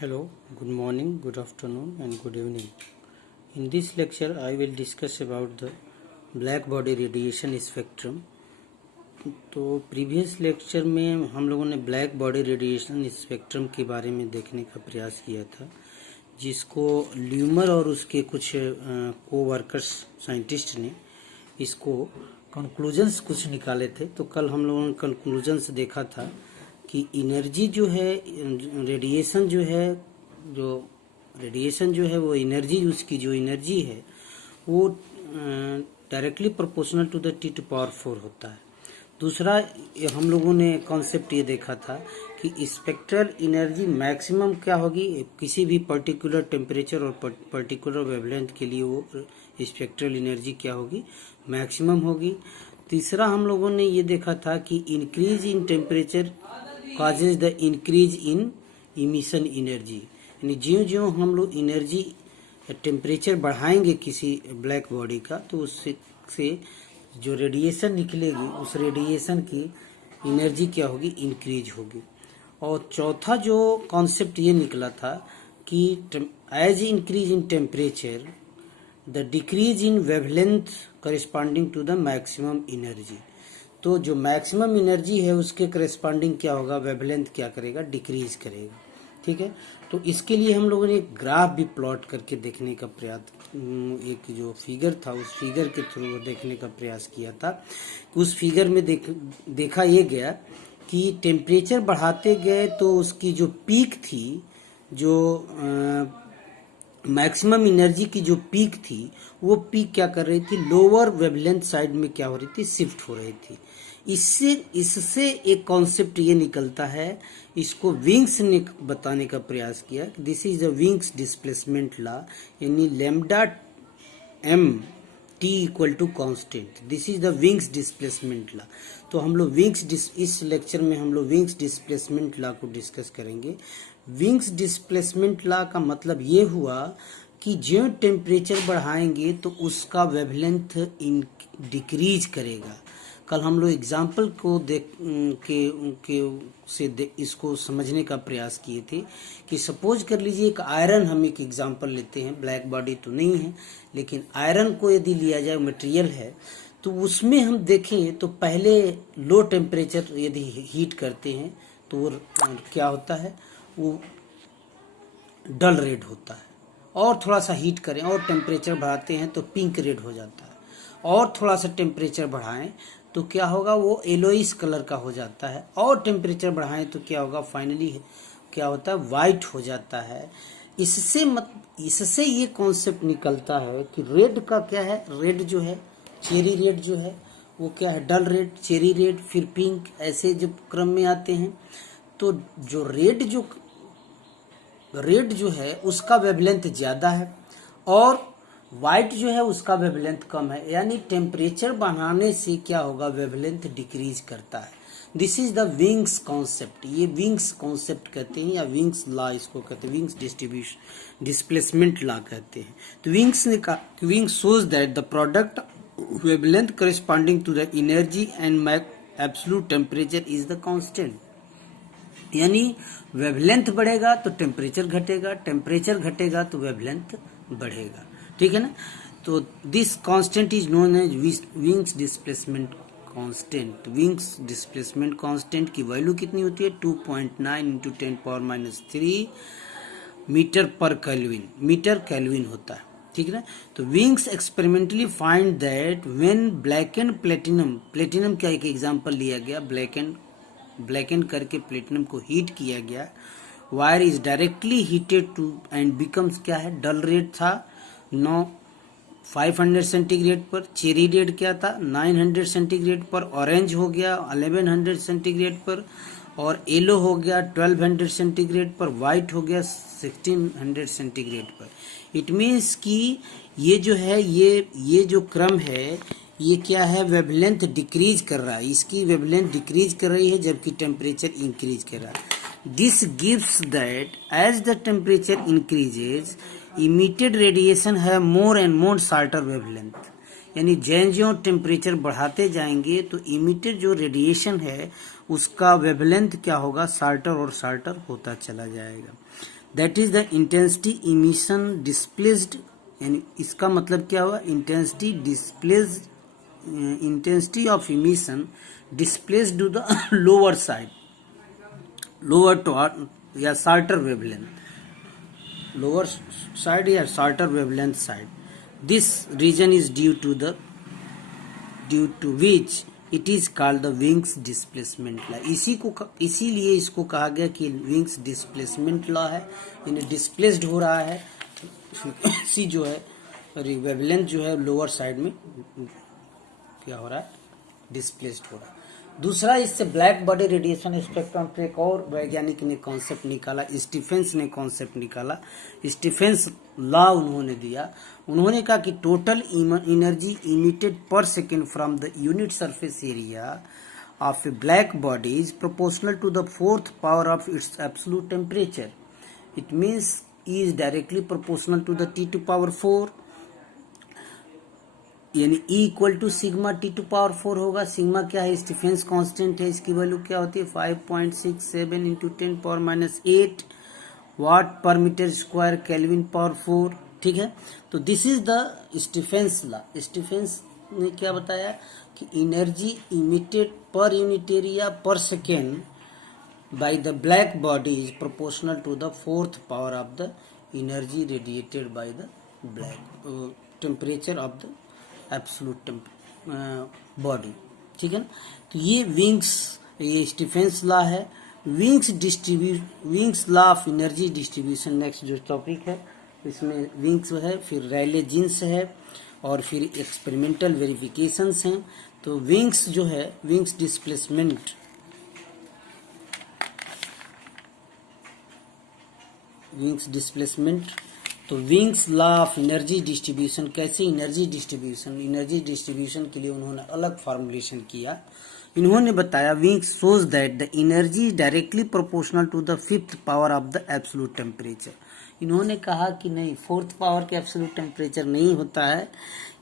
Hello, good morning, good afternoon, and good evening. In this lecture, I will discuss about the black body radiation spectrum. तो previous lecture में हम लोगों ने black body radiation spectrum के बारे में देखने का प्रयास किया था, जिसको ल्यूमर और उसके कुछ को वर्कर्स साइंटिस्ट ने इसको कंक्लूजन्स कुछ निकाले थे। तो कल हम लोगों ने कंक्लूजन्स देखा था कि एनर्जी जो है, रेडिएशन जो है वो एनर्जी, उसकी जो एनर्जी है वो directly proportional to the T⁴ होता है। दूसरा हम लोगों ने कॉन्सेप्ट ये देखा था कि स्पेक्ट्रल एनर्जी मैक्सिमम क्या होगी किसी भी पर्टिकुलर टेम्परेचर और पर्टिकुलर वेवलेंथ के लिए, वो स्पेक्ट्रल एनर्जी क्या होगी, मैक्सिमम होगी। तीसरा हम लोगों ने ये देखा था कि increase in temperature causes the increase in emission energy, यानी ज्यों ज्यों हम लोग एनर्जी टेम्परेचर बढ़ाएंगे किसी ब्लैक बॉडी का, तो उससे जो रेडिएशन निकलेगी उस रेडिएशन की एनर्जी क्या होगी, इंक्रीज होगी। और चौथा जो कॉन्सेप्ट ये निकला था कि as increase in temperature the decrease in wavelength corresponding to the maximum energy. तो जो मैक्सिमम एनर्जी है उसके करेस्पॉन्डिंग क्या होगा, वेवलेंथ क्या करेगा, डिक्रीज करेगा। ठीक है, तो इसके लिए हम लोगों ने एक ग्राफ भी प्लॉट करके देखने का प्रयास, एक जो फिगर था उस फिगर के थ्रू देखने का प्रयास किया था। उस फिगर में देखा ये गया कि टेम्परेचर बढ़ाते गए तो उसकी जो पीक थी, जो मैक्सिमम एनर्जी की जो पीक थी, वो पीक क्या कर रही थी, लोअर वेवलेंथ साइड में क्या हो रही थी, शिफ्ट हो रही थी। इससे एक कॉन्सेप्ट ये निकलता है, इसको विंग्स ने बताने का प्रयास किया। This is the Wien's displacement law, यानी lambda m t equal to constant. This is the Wien's displacement law. तो हम लोग इस लेक्चर में हम लोग विंग्स डिस्प्लेसमेंट लॉ को डिस्कस करेंगे। विंग्स डिस्प्लेसमेंट लॉ का मतलब ये हुआ कि जो टेम्परेचर बढ़ाएंगे तो उसका वेवलेंथ डिक्रीज करेगा। कल हम लोग एग्जाम्पल को इसको समझने का प्रयास किए थे कि सपोज कर लीजिए एक आयरन, हम एक एग्जाम्पल लेते हैं, ब्लैक बॉडी तो नहीं है लेकिन आयरन को यदि लिया जाए, मटेरियल है, तो उसमें हम देखें तो पहले लो टेम्परेचर यदि हीट करते हैं तो वो क्या होता है, वो डल रेड होता है। और थोड़ा सा हीट करें और टेम्परेचर बढ़ाते हैं तो पिंक रेड हो जाता है। और थोड़ा सा टेम्परेचर बढ़ाएं तो क्या होगा, वो येलोइश कलर का हो जाता है। और टेम्परेचर बढ़ाएं तो क्या होगा, फाइनली क्या होता है, वाइट हो जाता है। इससे ये कॉन्सेप्ट निकलता है कि रेड का क्या है, रेड जो है, चेरी रेड जो है वो क्या है, डल रेड, चेरी रेड, फिर पिंक, ऐसे जब क्रम में आते हैं तो जो रेड जो है उसका वेवलेंथ ज्यादा है और व्हाइट जो है उसका वेवलेंथ कम है, यानी टेम्परेचर बढ़ाने से क्या होगा, वेवलेंथ डिक्रीज करता है। This is the wings concept. ये विंग्स कॉन्सेप्ट कहते हैं या विंग्स लॉ इसको कहते हैं, विंग्स डिस्प्लेसमेंट लॉ कहते हैं। तो Wien's shows that the product wavelength corresponding to the energy and absolute temperature is the constant. यानी वेवलेंथ बढ़ेगा तो टेम्परेचर घटेगा, टेम्परेचर घटेगा तो वेवलेंथ बढ़ेगा। ठीक है ना। तो this constant is known as Wien's displacement constant. Wien's displacement constant की वैल्यू कितनी होती है, 2.9 × 10⁻³ मीटर पर केल्विन, मीटर केल्विन होता है। ठीक है ना। तो Wien's experimentally find that when blackened platinum का एक एग्जांपल लिया गया, ब्लैकेंड करके प्लेटिनम को हीट किया गया, wire is directly heated to and becomes क्या है, डल रेड था 500 सेंटीग्रेड पर, चेरी रेड क्या था 900 सेंटीग्रेड पर, ऑरेंज हो गया 1100 सेंटीग्रेड पर, और येलो हो गया 1200 सेंटीग्रेड पर, व्हाइट हो गया 1600 सेंटीग्रेड पर। इट मीन्स कि ये जो है, ये जो क्रम है ये क्या है, वेवलेंथ डिक्रीज कर रहा है, इसकी वेवलेंथ डिक्रीज कर रही है जबकि टेम्परेचर इंक्रीज कर रहा है। This gives that as the temperature increases emitted radiation have more and more shorter wavelength, यानी ज्यों टेम्परेचर बढ़ाते जाएंगे तो इमिटेड जो रेडिएशन है उसका वेवलेंथ क्या होगा, शार्टर और शार्टर होता चला जाएगा। That is the intensity emission displaced, यानी इसका मतलब क्या हुआ, intensity displaced, intensity of emission displaced to the lower side, lower to या शार्टर वेवलेंथ, लोअर साइड या shorter wavelength side. This reason is due to which it is called the Wien's displacement law. इसीलिए इसको कहा गया कि wings displacement law है, यानी displaced हो रहा है, सी जो है वेवलेंथ जो है लोअर साइड में क्या हो रहा है, डिस्प्लेस्ड हो रहा है। दूसरा, इससे ब्लैक बॉडी रेडिएशन स्पेक्ट्रम पे एक और वैज्ञानिक ने कॉन्सेप्ट निकाला, स्टीफेंस ने कॉन्सेप्ट निकाला, स्टीफेंस लॉ उन्होंने दिया। उन्होंने कहा कि total energy emitted per second from the unit surface area of a black body is proportional to the fourth power of its absolute temperature. It means E is directly proportional to the T to power 4, यानी E equal to sigma T to power 4 होगा। Sigma क्या है, Stephen's constant है, इसकी value क्या होती है 5.67 into 10⁻⁸ वाट पर मीटर स्क्वायर केल्विन पावर 4। ठीक है, तो this is the Stefan's law. Stefan's ने क्या बताया कि energy emitted per unit area per second by the black body is proportional to the fourth power of the energy radiated by the black temperature of the absolute body। ठीक है ना, तो ये wings, ये स्टीफेंस लॉ है। Wings law of energy distribution next जो topic है, इसमें विंग्स है, फिर रैले जीन्स है, और फिर एक्सपेरिमेंटल वेरिफिकेशंस हैं। तो विंग्स जो है, विंग्स डिस्प्लेसमेंट, विंग्स डिस्प्लेसमेंट, तो Wien's law of energy distribution, कैसे एनर्जी डिस्ट्रीब्यूशन के लिए उन्होंने अलग फॉर्मुलेशन किया। इन्होंने बताया Wien's shows that the energy is directly proportional to the fifth power of the absolute temperature. इन्होंने कहा कि नहीं, फोर्थ पावर के एब्सोल्यूट टेम्परेचर नहीं होता है,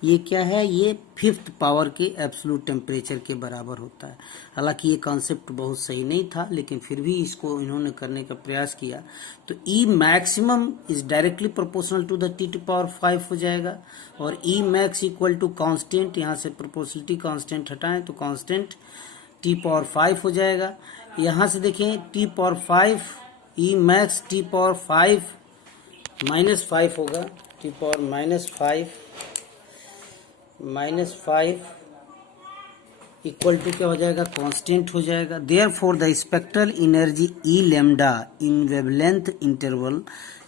ये क्या है, ये फिफ्थ पावर के एब्सोल्यूट टेम्परेचर के बराबर होता है। हालांकि ये कॉन्सेप्ट बहुत सही नहीं था, लेकिन फिर भी इसको इन्होंने करने का प्रयास किया। तो E maximum is directly proportional to the T to power 5 हो जाएगा, और E max equal to constant, यहाँ से प्रोपोर्शनलिटी कांस्टेंट हटाएं तो कांस्टेंट T power 5 हो जाएगा। यहाँ से देखें T power 5, E max T power 5 -5 होगा, T power -5 इक्वल टू क्या हो जाएगा, कांस्टेंट हो जाएगा। Therefore the spectral energy E lambda in wavelength interval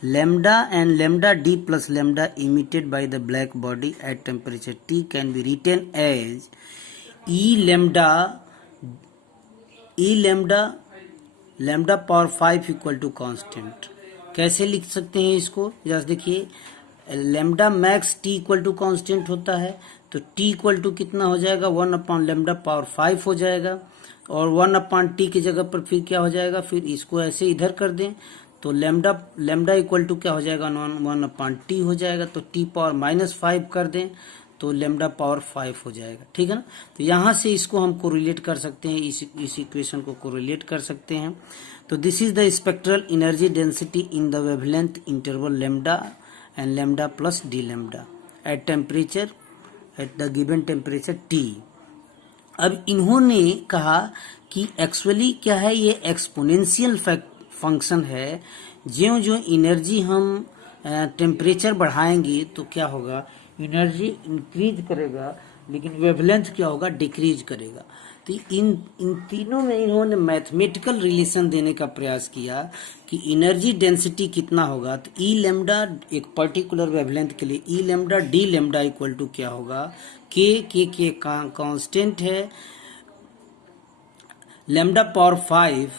lambda and lambda d plus lambda emitted by the black body at temperature T can be written as E lambda power 5 equal to constant. कैसे लिख सकते हैं इसको, just देखिए, lambda max T equal to constant होता है, तो T equal to कितना हो जाएगा, 1 लैम्डा पावर 5 हो जाएगा, और 1/T की जगह पर फिर क्या हो जाएगा, फिर इसको ऐसे इधर कर दें तो लैम्डा इक्वल टू क्या हो जाएगा, 1/T हो जाएगा। तो T पावर -5 कर दें तो लैम्डा पावर 5 हो जाएगा। ठीक है ना, तो यहाँ से इसको हम कोरिलेट कर सकते हैं, इस इक्वेशन को कोरिलेट कर सकते हैं। तो this is the spectral energy density in the wavelength interval lambda and lambda plus D lambda at temperature, at the given temperature T। अब इन्होंने कहा कि एक्चुअली क्या है, ये एक्सपोनेंशियल फंक्शन है। ज्यों ज्यों एनर्जी हम टेम्परेचर बढ़ाएंगे तो क्या होगा, एनर्जी इंक्रीज करेगा, लेकिन वेवलेंथ क्या होगा, डिक्रीज करेगा। तो इन तीनों में इन्होंने मैथमेटिकल रिलेशन देने का प्रयास किया कि एनर्जी डेंसिटी कितना होगा। तो ई लैम्डा एक पर्टिकुलर वेवलेंथ के लिए E lambda D lambda equal to क्या होगा, के कांस्टेंट है, lambda power 5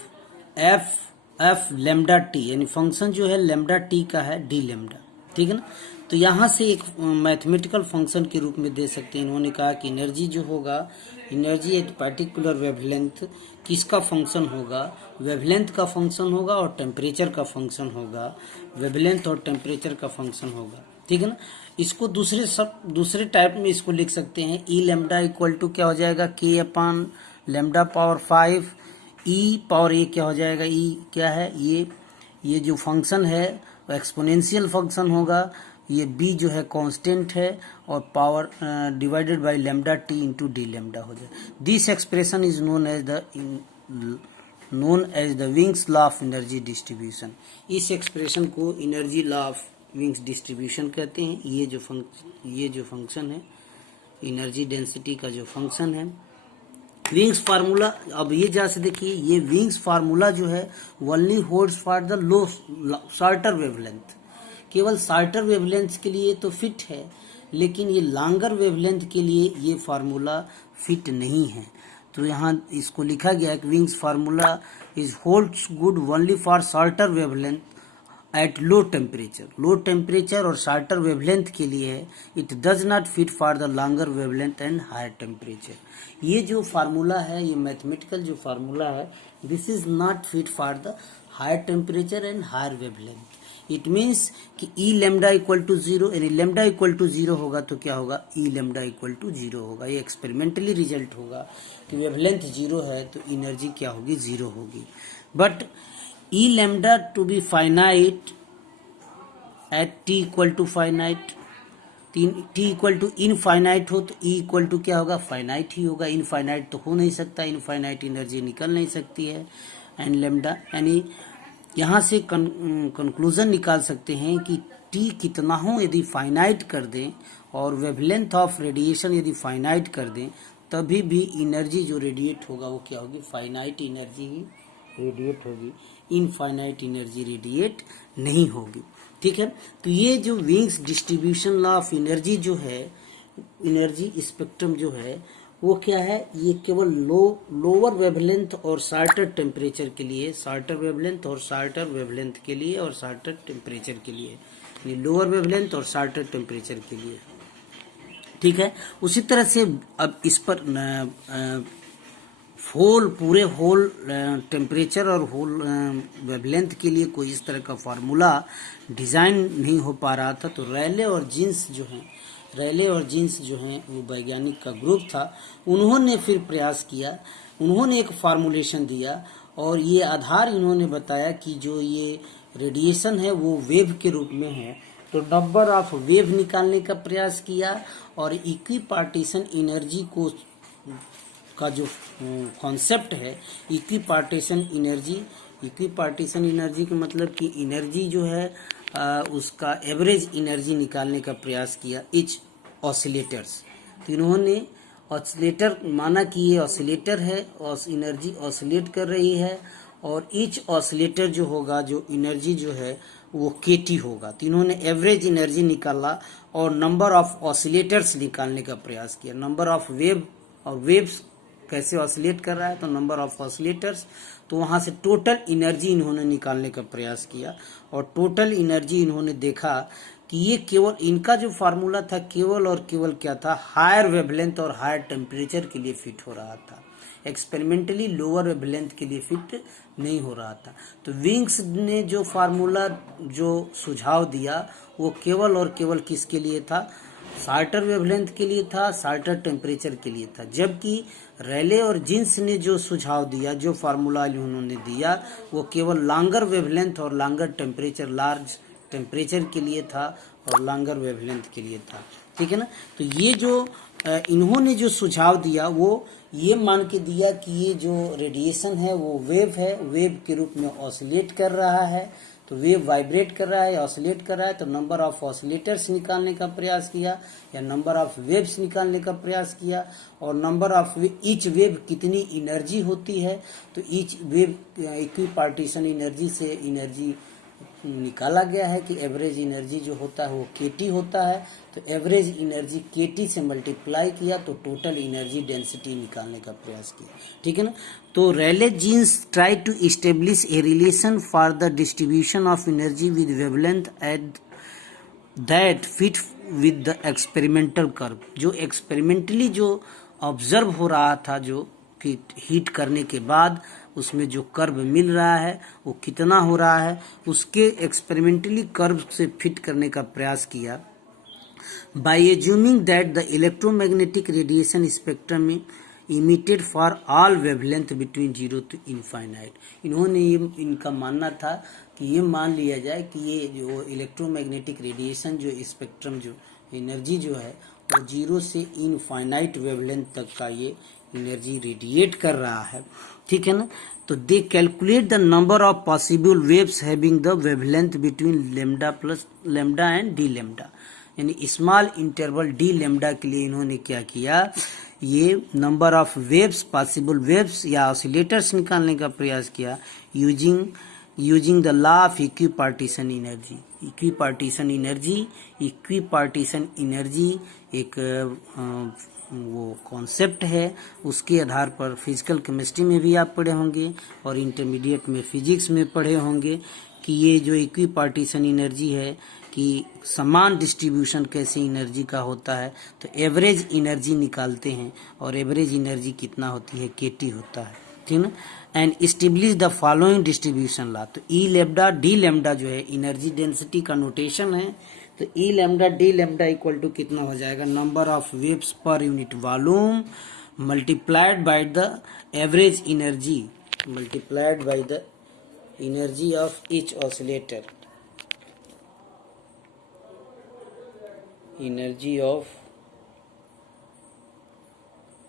F lambda T, यानी फंक्शन जो है लैम्डा टी का है डी लैम्डा। ठीक है ना, तो यहाँ से एक मैथमेटिकल फंक्शन के रूप में दे सकते हैं। इन्होंने कहा कि एनर्जी जो होगा, एनर्जी एट पर्टिकुलर वेवलेंथ किसका फंक्शन होगा, वेवलेंथ का फंक्शन होगा और टेम्परेचर का फंक्शन होगा, वेवलेंथ और टेम्परेचर का फंक्शन होगा। ठीक है ना। इसको दूसरे टाइप में इसको लिख सकते हैं, ई लेमडा इक्वल टू क्या हो जाएगा, के अपॉन लेमडा पावर 5, ई पावर ए क्या हो जाएगा, ई क्या है, ये जो फंक्शन है वो एक्सपोनेंशियल फंक्शन होगा, ये बी जो है कांस्टेंट है, और power divided by lambda T into d lambda हो जाए। This expression is known as the Wien's law of energy distribution. इस एक्सप्रेशन को energy law of Wien's distribution कहते हैं। ये जो फंक्शन है एनर्जी डेंसिटी का जो फंक्शन है, विंग्स फार्मूला, अब ये जैसे देखिए, ये विंग्स फार्मूला जो है only holds for the low shorter wavelength, केवल शॉर्टर वेवलेंथ के लिए तो फिट है, लेकिन ये लॉन्गर वेवलेंथ के लिए ये फार्मूला फिट नहीं है। तो यहाँ इसको लिखा गया है कि Wien's formula is holds good only for shorter wavelength at low temperature और शॉर्टर वेवलेंथ के लिए है। It does not fit for the longer wavelength and higher temperature. ये जो फार्मूला है, ये मैथमेटिकल जो फार्मूला है, this is not fit for the higher temperature and higher wavelength. It means कि ई लेमडा इक्वल टू 0, यानी lambda equal to 0 होगा तो क्या होगा, ई लेमडा इक्वल टू 0 होगा। ये एक्सपेरिमेंटली रिजल्ट होगा कि वेवलेंथ 0 है तो एनर्जी क्या होगी, 0 होगी। But E lambda to be finite at T equal to finite, T equal to infinite हो तो ई इक्वल टू क्या होगा, फाइनाइट ही होगा। इनफाइनाइट तो हो नहीं सकता, इनफाइनाइट एनर्जी निकल नहीं सकती है। एंड लेमडा, यानी यहाँ से कंक्लूजन निकाल सकते हैं कि टी कितना हो यदि फाइनाइट कर दें और वेवलेंथ ऑफ रेडिएशन यदि फाइनाइट कर दें, तभी भी एनर्जी जो रेडिएट होगा वो क्या होगी, फाइनाइट एनर्जी ही रेडिएट होगी, इनफाइनाइट एनर्जी रेडिएट नहीं होगी। ठीक है, तो ये जो wings distribution law of energy जो है, एनर्जी स्पेक्ट्रम जो है वो क्या है, ये केवल लोअर वेवलेंथ और शॉर्टर टेम्परेचर के लिए, शॉर्टर वेवलेंथ और शॉर्टर वेवलेंथ के लिए और शॉर्टर टेम्परेचर के लिए, यानी लोअर वेवलेंथ और शॉर्टर टेम्परेचर के लिए। ठीक है, उसी तरह से अब इस पर पूरे होल टेम्परेचर और होल वेवलेंथ के लिए कोई इस तरह का फार्मूला डिजाइन नहीं हो पा रहा था। तो रैले और जीन्स जो हैं वो वैज्ञानिक का ग्रुप था, उन्होंने फिर प्रयास किया, उन्होंने एक फार्मूलेशन दिया और ये आधार इन्होंने बताया कि जो ये रेडिएशन है वो वेव के रूप में है। तो नंबर ऑफ वेव निकालने का प्रयास किया और इक्विपार्टीशन एनर्जी का जो कॉन्सेप्ट है, इक्विपार्टीशन एनर्जी का मतलब कि एनर्जी जो है उसका एवरेज एनर्जी निकालने का प्रयास किया इच ऑसिलेटर्स। तो इन्होंने ऑसिलेटर माना कि ये ऑसिलेटर है और एनर्जी ऑसिलेट कर रही है, और ईच ऑसिलेटर जो होगा, जो एनर्जी जो है वो केटी होगा। तो इन्होंने एवरेज एनर्जी निकाला और नंबर ऑफ ऑसिलेटर्स निकालने का प्रयास किया। नंबर ऑफ वेव, और वेव्स कैसे ऑसिलेट कर रहा है तो नंबर ऑफ ऑसिलेटर्स, तो वहां से टोटल एनर्जी इन्होंने निकालने का प्रयास किया और टोटल एनर्जी इन्होंने देखा कि ये केवल इनका जो फार्मूला था केवल और केवल क्या था, हायर वेवलेंथ और हायर टेम्परेचर के लिए फिट हो रहा था, एक्सपेरिमेंटली लोअर वेवलेंथ के लिए फिट नहीं हो रहा था। तो विंग्स ने जो फार्मूला जो सुझाव दिया वो केवल और केवल किसके लिए था, शॉर्टर वेवलेंथ के लिए था, शॉर्टर टेम्परेचर के लिए था। जबकि रैले और जीन्स ने जो सुझाव दिया, जो फार्मूला उन्होंने दिया, वो केवल लॉन्गर वेवलेंथ और लॉन्गर टेम्परेचर, लार्ज टेम्परेचर के लिए था और लॉन्गर वेवलेंथ के लिए था। ठीक है ना। तो ये जो इन्होंने जो सुझाव दिया वो ये मान के दिया कि ये जो रेडिएशन है वो वेव है, वेव के रूप में ऑसिलेट कर रहा है। तो वेव वाइब्रेट कर रहा है, ऑसिलेट कर रहा है, तो नंबर ऑफ ऑसिलेटर्स निकालने का प्रयास किया या नंबर ऑफ वेव्स निकालने का प्रयास किया, और नंबर ऑफ ईच वेव कितनी एनर्जी होती है, तो ईच वेव इक्विपार्टीशन एनर्जी से एनर्जी निकाला गया है कि एवरेज एनर्जी जो होता है वो केटी होता है। तो एवरेज एनर्जी केटी से मल्टीप्लाई किया तो टोटल एनर्जी डेंसिटी निकालने का प्रयास किया। ठीक है ना। तो Rayleigh Jeans try to establish a relation for the distribution of energy with wavelength at that fit with the experimental curve. जो एक्सपेरिमेंटली जो ऑब्जर्व हो रहा था, जो कि हीट करने के बाद उसमें जो कर्व मिल रहा है वो कितना हो रहा है, उसके एक्सपेरिमेंटली कर्व से फिट करने का प्रयास किया। By assuming that the electromagnetic radiation spectrum emitted for all wavelength between 0 to infinite, इन्होंने ये इनका मानना था कि ये मान लिया जाए कि ये जो इलेक्ट्रोमैग्नेटिक रेडिएशन जो स्पेक्ट्रम जो एनर्जी जो है वो 0 से इनफाइनाइट वेवलेंथ तक का ये एनर्जी रेडिएट कर रहा है, ठीक है ना। तो दे calculate the number of possible waves having the wavelength between lambda plus lambda and D lambda, यानी स्मॉल इंटरवल डी लेमडा के लिए इन्होंने क्या किया, ये number of waves possible waves या ऑसिलेटर्स निकालने का प्रयास किया using the law of equipartition energy. Equipartition energy एक वो कॉन्सेप्ट है, उसके आधार पर फिजिकल केमिस्ट्री में भी आप पढ़े होंगे और इंटरमीडिएट में फिजिक्स में पढ़े होंगे कि ये जो इक्विपार्टीशन एनर्जी है कि समान डिस्ट्रीब्यूशन कैसे एनर्जी का होता है, तो एवरेज एनर्जी निकालते हैं और एवरेज एनर्जी कितना होती है, केटी होता है, ठीक है ना। And establish the following distribution law, तो ई लेमडा डी लेमडा जो है एनर्जी डेंसिटी का नोटेशन है, तो E lambda D lambda equal to कितना हो जाएगा, number of waves per unit volume multiplied by the average energy multiplied by the energy of each oscillator, energy of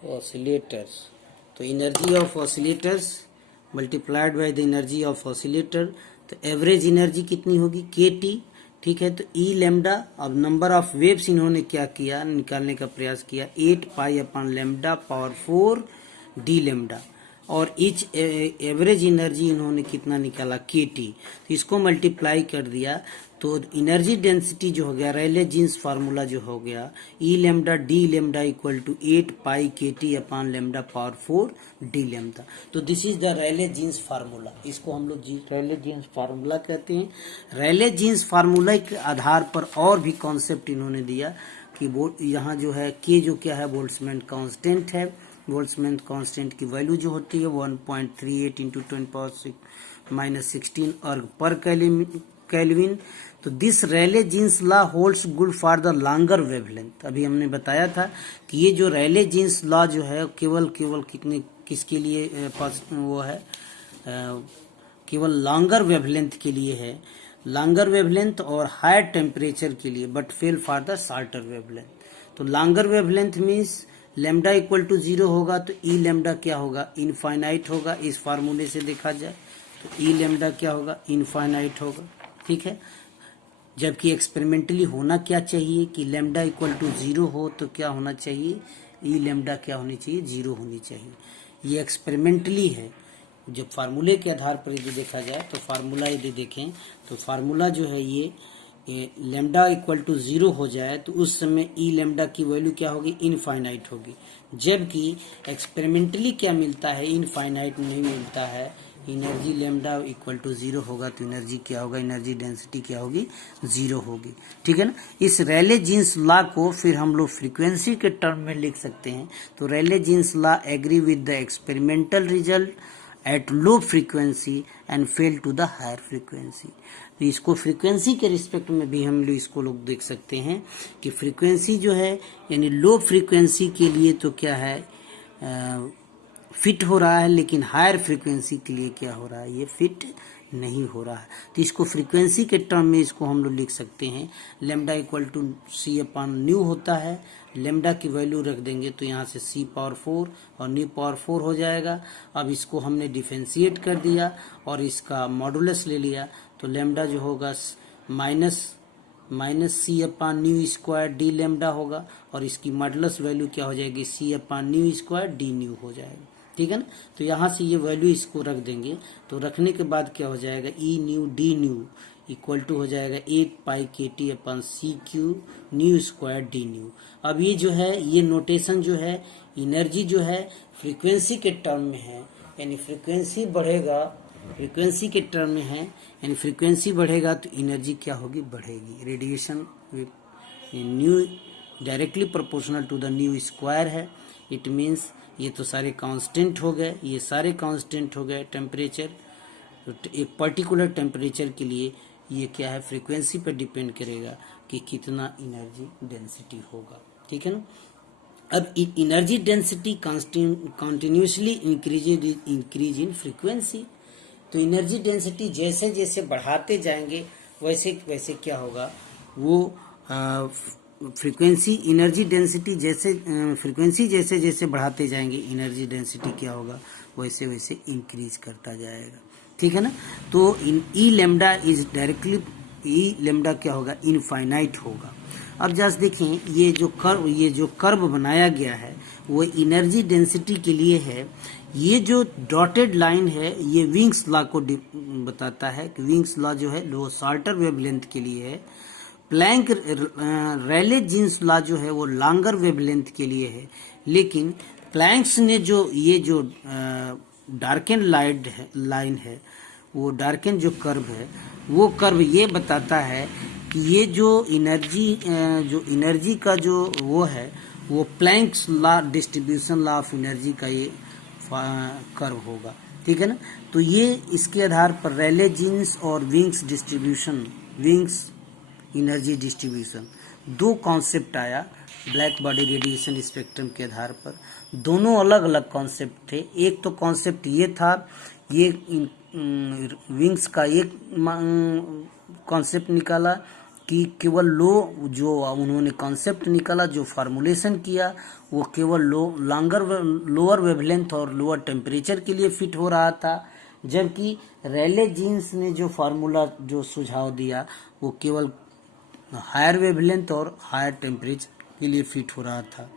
oscillators. तो energy of oscillators multiplied by the energy of oscillator, तो average energy कितनी होगी, KT, ठीक है। तो E lambda और number of waves इन्होंने क्या किया, निकालने का प्रयास किया 8 pi upon lambda power 4 D lambda, और ईच एवरेज एनर्जी इन्होंने कितना निकाला, KT, तो इसको मल्टीप्लाई कर दिया तो एनर्जी डेंसिटी जो हो गया, रेले जीन्स फार्मूला जो हो गया, E lambda D lambda equal to 8 pi KT upon lambda power 4 D lambda. तो this is the Rayleigh Jeans formula, इसको हम लोग रेले जीन्स फार्मूला कहते हैं। रेले जीन्स फार्मूला के आधार पर और भी कॉन्सेप्ट इन्होंने दिया कि वो यहाँ जो है के जो क्या है, बोल्ट्जमैन कांस्टेंट है। बोल्ट्जमैन कांस्टेंट की वैल्यू जो होती है 1.38 इंटू 10⁻⁻16 अर्ग पर केल्विन। तो this Rayleigh Jeans law holds good for the longer wavelength. अभी हमने बताया था कि ये जो रेले जीन्स लॉ जो है केवल कितने किसके लिए वो है, केवल लॉन्गर वेवलेंथ के लिए है, लॉन्गर वेवलेंथ और हायर टेम्परेचर के लिए, but fail for the shorter wavelength. तो longer wavelength means lambda equal to 0 होगा, तो ई लेमडा क्या होगा, इनफाइनाइट होगा। इस फार्मूले से देखा जाए तो ई लेमडा क्या होगा, इनफाइनाइट होगा, ठीक है। जबकि एक्सपेरिमेंटली होना क्या चाहिए कि लेमडा इक्वल टू 0 हो तो क्या होना चाहिए, ई लेमडा क्या होनी चाहिए, 0 होनी चाहिए। ये एक्सपेरिमेंटली है। जब फार्मूले के आधार पर यदि देखा जाए तो फार्मूला यदि देखें तो फार्मूला जो है ये लेमडा इक्वल टू 0 हो जाए तो उस समय ई लेमडा की वैल्यू क्या होगी, इनफाइनाइट होगी। जबकि एक्सपेरिमेंटली क्या मिलता है, इनफाइनाइट नहीं मिलता है, एनर्जी लेमडा इक्वल टू 0 होगा तो एनर्जी क्या होगा, एनर्जी डेंसिटी क्या होगी, 0 होगी, ठीक है ना। इस रेले जीन्स लॉ को फिर हम लोग फ्रीक्वेंसी के टर्म में लिख सकते हैं। तो Rayleigh Jeans law agree with the experimental result at low frequency and fail to the higher frequency. तो इसको फ्रीक्वेंसी के रिस्पेक्ट में भी हम लोग इसको लोग देख सकते हैं कि फ्रीक्वेंसी जो है यानी लो फ्रीक्वेंसी के लिए तो क्या है फिट हो रहा है, लेकिन हायर फ्रीक्वेंसी के लिए क्या हो रहा है, ये फिट नहीं हो रहा है। तो इसको फ्रीक्वेंसी के टर्म में इसको हम लोग लिख सकते हैं, lambda equal to C upon nu होता है। लेमडा की वैल्यू रख देंगे तो यहाँ से सी पावर 4 और न्यू पावर 4 हो जाएगा। अब इसको हमने डिफरेंशिएट कर दिया और इसका मॉडुलस ले लिया, तो लेमडा जो होगा minus C upon nu square D lambda होगा, और इसकी मॉडुलस वैल्यू क्या हो जाएगी, C upon nu square D nu हो जाएगा, ठीक है ना। तो यहाँ से ये वैल्यू इसको रख देंगे, तो रखने के बाद क्या हो जाएगा, E nu D nu equal to हो जाएगा 8 pi KT upon C cube nu square D nu. अब ये जो है ये नोटेशन जो है एनर्जी जो है फ्रीक्वेंसी के टर्म में है, यानी फ्रीक्वेंसी बढ़ेगा, फ्रीक्वेंसी के टर्म में है, यानी फ्रीक्वेंसी बढ़ेगा तो एनर्जी क्या होगी, बढ़ेगी। Radiation nu directly proportional to the nu square it. इट मीन्स ये तो सारे कांस्टेंट हो गए, ये सारे कांस्टेंट हो गए टेम्परेचर। तो एक पर्टिकुलर टेम्परेचर के लिए ये क्या है, फ्रीक्वेंसी पर डिपेंड करेगा कि कितना एनर्जी डेंसिटी होगा। ठीक है ना। अब energy density continuously increase in frequency. तो एनर्जी डेंसिटी जैसे जैसे बढ़ाते जाएंगे वैसे वैसे क्या होगा, वो फ्रीक्वेंसी एनर्जी डेंसिटी जैसे फ्रीक्वेंसी जैसे जैसे बढ़ाते जाएंगे एनर्जी डेंसिटी क्या होगा, वैसे वैसे इंक्रीज करता जाएगा। ठीक है ना। तो E lambda is directly, E lambda क्या होगा, इनफाइनाइट होगा। अब जस्ट देखें ये जो कर्व बनाया गया है वो एनर्जी डेंसिटी के लिए है। ये जो डॉटेड लाइन है ये विंग्स लॉ को बताता है कि विंग्स लॉ जो है वो शॉर्टर वेवलेंथ के लिए है। प्लैंक रैले जीन्स लॉ जो है वो लॉन्गर वेवलेंथ के लिए है। लेकिन प्लैंक्स ने जो ये जो डार्कन लाइन है वो डार्कन जो कर्व है वो कर्व ये बताता है कि ये जो एनर्जी का जो वो है वो planks law distribution law of energy का ये कर्व होगा। ठीक है ना। तो ये इसके आधार पर रैले जीन्स और विंग्स एनर्जी डिस्ट्रीब्यूशन दो कॉन्सेप्ट आया ब्लैक बॉडी रेडिएशन स्पेक्ट्रम के आधार पर। दोनों अलग अलग कॉन्सेप्ट थे। एक तो कॉन्सेप्ट ये था, ये विंग्स का एक कॉन्सेप्ट निकाला कि केवल लो जो उन्होंने कॉन्सेप्ट निकाला, जो फार्मूलेशन किया वो केवल लोअर वेवलेंथ और लोअर टेम्परेचर के लिए फिट हो रहा था, जबकि रैले जीन्स ने जो फार्मूला जो सुझाव दिया वो केवल हायर वेवलेंथ और हायर टेम्परेचर के लिए फिट हो रहा था।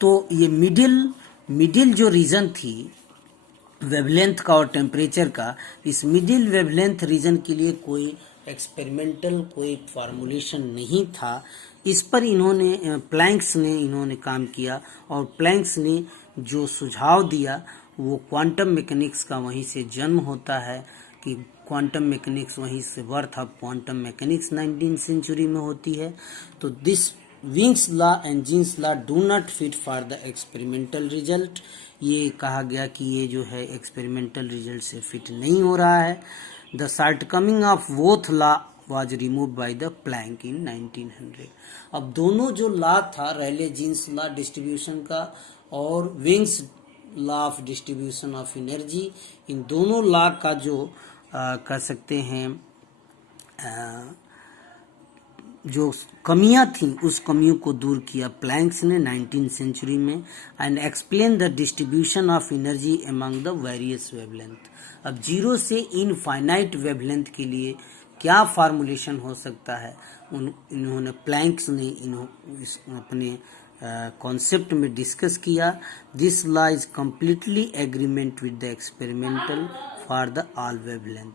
तो ये मिडिल जो रीजन थी वेवलेंथ का और टेम्परेचर का, इस मिडिल वेवलेंथ रीजन के लिए कोई एक्सपेरिमेंटल कोई फार्मूलेशन नहीं था। इस पर प्लैंक्स ने काम किया और प्लैंक्स ने जो सुझाव दिया वो क्वांटम मैकेनिक्स का वहीं से जन्म होता है कि क्वांटम मैकेनिक्स वहीं से बर्थ ऑफ क्वांटम मैकेनिक्स 19वीं सेंचुरी में होती है। तो this Wien's law and Jeans law do not fit for the experimental result. ये कहा गया कि ये जो है एक्सपेरिमेंटल रिजल्ट से फिट नहीं हो रहा है। The shortcoming of both law was remove by the Planck in 1900। अब दोनों जो लॉ था रैले जीन्स लॉ डिस्ट्रीब्यूशन का और Wien's law of distribution of energy, इन दोनों लॉ का जो कह सकते हैं जो कमियां थी उस कमियों को दूर किया प्लैंक्स ने 19वीं सेंचुरी में and explain the distribution of energy among the various wavelength. अब जीरो से इनफाइनाइट वेवलेंथ के लिए क्या फार्मूलेशन हो सकता है, इन्होंने प्लैंक्स ने अपने कॉन्सेप्ट में डिस्कस किया। This law is completely agreement with the experimental for the all wavelength.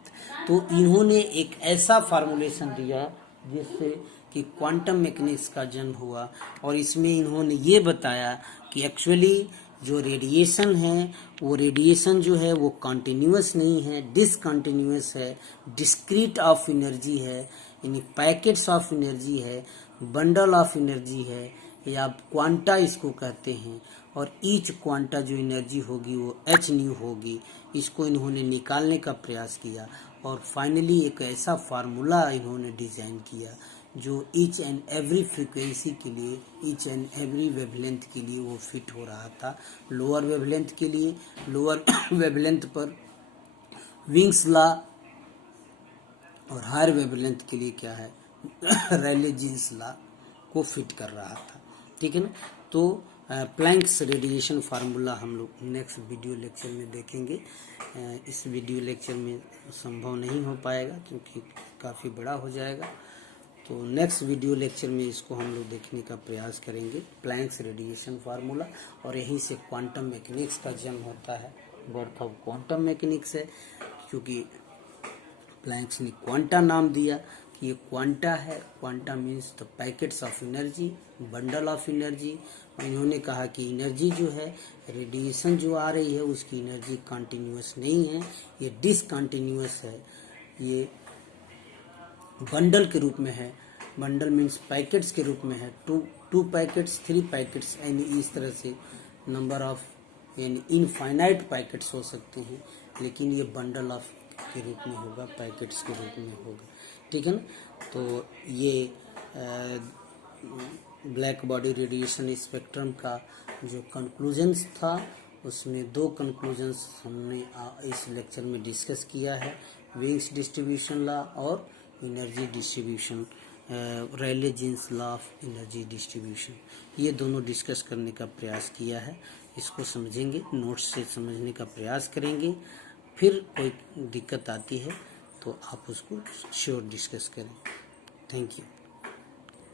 तो इन्होंने एक ऐसा फार्मूलेशन दिया जिससे कि क्वांटम मैकेनिक्स का जन्म हुआ और इसमें इन्होंने ये बताया कि एक्चुअली जो रेडिएशन है वो रेडिएशन जो है वो कॉन्टिन्यूअस नहीं है, डिसकंटिन्यूअस है, डिस्क्रीट ऑफ एनर्जी है, यानी पैकेट्स ऑफ एनर्जी है, बंडल ऑफ एनर्जी है, या क्वांटा इसको कहते हैं। और ईच क्वांटा जो एनर्जी होगी वो एच न्यू होगी। इसको इन्होंने निकालने का प्रयास किया और फाइनली एक ऐसा फार्मूला इन्होंने डिजाइन किया जो ईच एंड एवरी फ्रीक्वेंसी के लिए, ईच एंड एवरी वेवलेंथ के लिए वो फिट हो रहा था। लोअर वेवलेंथ के लिए लोअर वेवलेंथ पर विंग्स लॉ और हायर वेवलेंथ के लिए क्या है रैले जीन्स लॉ को फिट कर रहा था। ठीक है ना। तो प्लैंक्स रेडिएशन फार्मूला हम लोग नेक्स्ट वीडियो लेक्चर में देखेंगे। इस वीडियो लेक्चर में संभव नहीं हो पाएगा क्योंकि काफ़ी बड़ा हो जाएगा। तो नेक्स्ट वीडियो लेक्चर में इसको हम लोग देखने का प्रयास करेंगे, प्लैंक्स रेडिएशन फार्मूला। और यहीं से क्वांटम मैकेनिक्स का जन्म होता है, बर्थ ऑफ क्वांटम मैकेनिक्स है, क्योंकि प्लैंक्स ने क्वांटा नाम दिया कि ये क्वांटा है। Quanta means the packets of energy, bundle of energy. इन्होंने कहा कि एनर्जी जो है, रेडिएशन जो आ रही है उसकी एनर्जी कंटिन्यूअस नहीं है, ये डिसकंटिन्यूअस है, ये बंडल के रूप में है। बंडल मीन्स पैकेट्स के रूप में है, टू पैकेट्स, 3 पैकेट्स, यानी इस तरह से नंबर ऑफ यानी इनफाइनाइट पैकेट्स हो सकते हैं, लेकिन ये बंडल ऑफ के रूप में होगा, पैकेट्स के रूप में होगा, ठीक है ना। तो ये ब्लैक बॉडी रेडिएशन स्पेक्ट्रम का जो कंक्लूजन्स था, उसमें 2 कंक्लूजन्स हमने इस लेक्चर में डिस्कस किया है, विंग्स डिस्ट्रीब्यूशन लॉ और energy distribution, Rayleigh Jeans law of energy distribution, ये दोनों डिस्कस करने का प्रयास किया है। इसको समझेंगे, नोट्स से समझने का प्रयास करेंगे, फिर कोई दिक्कत आती है तो आप उसको श्योर डिस्कस करें। Thank you.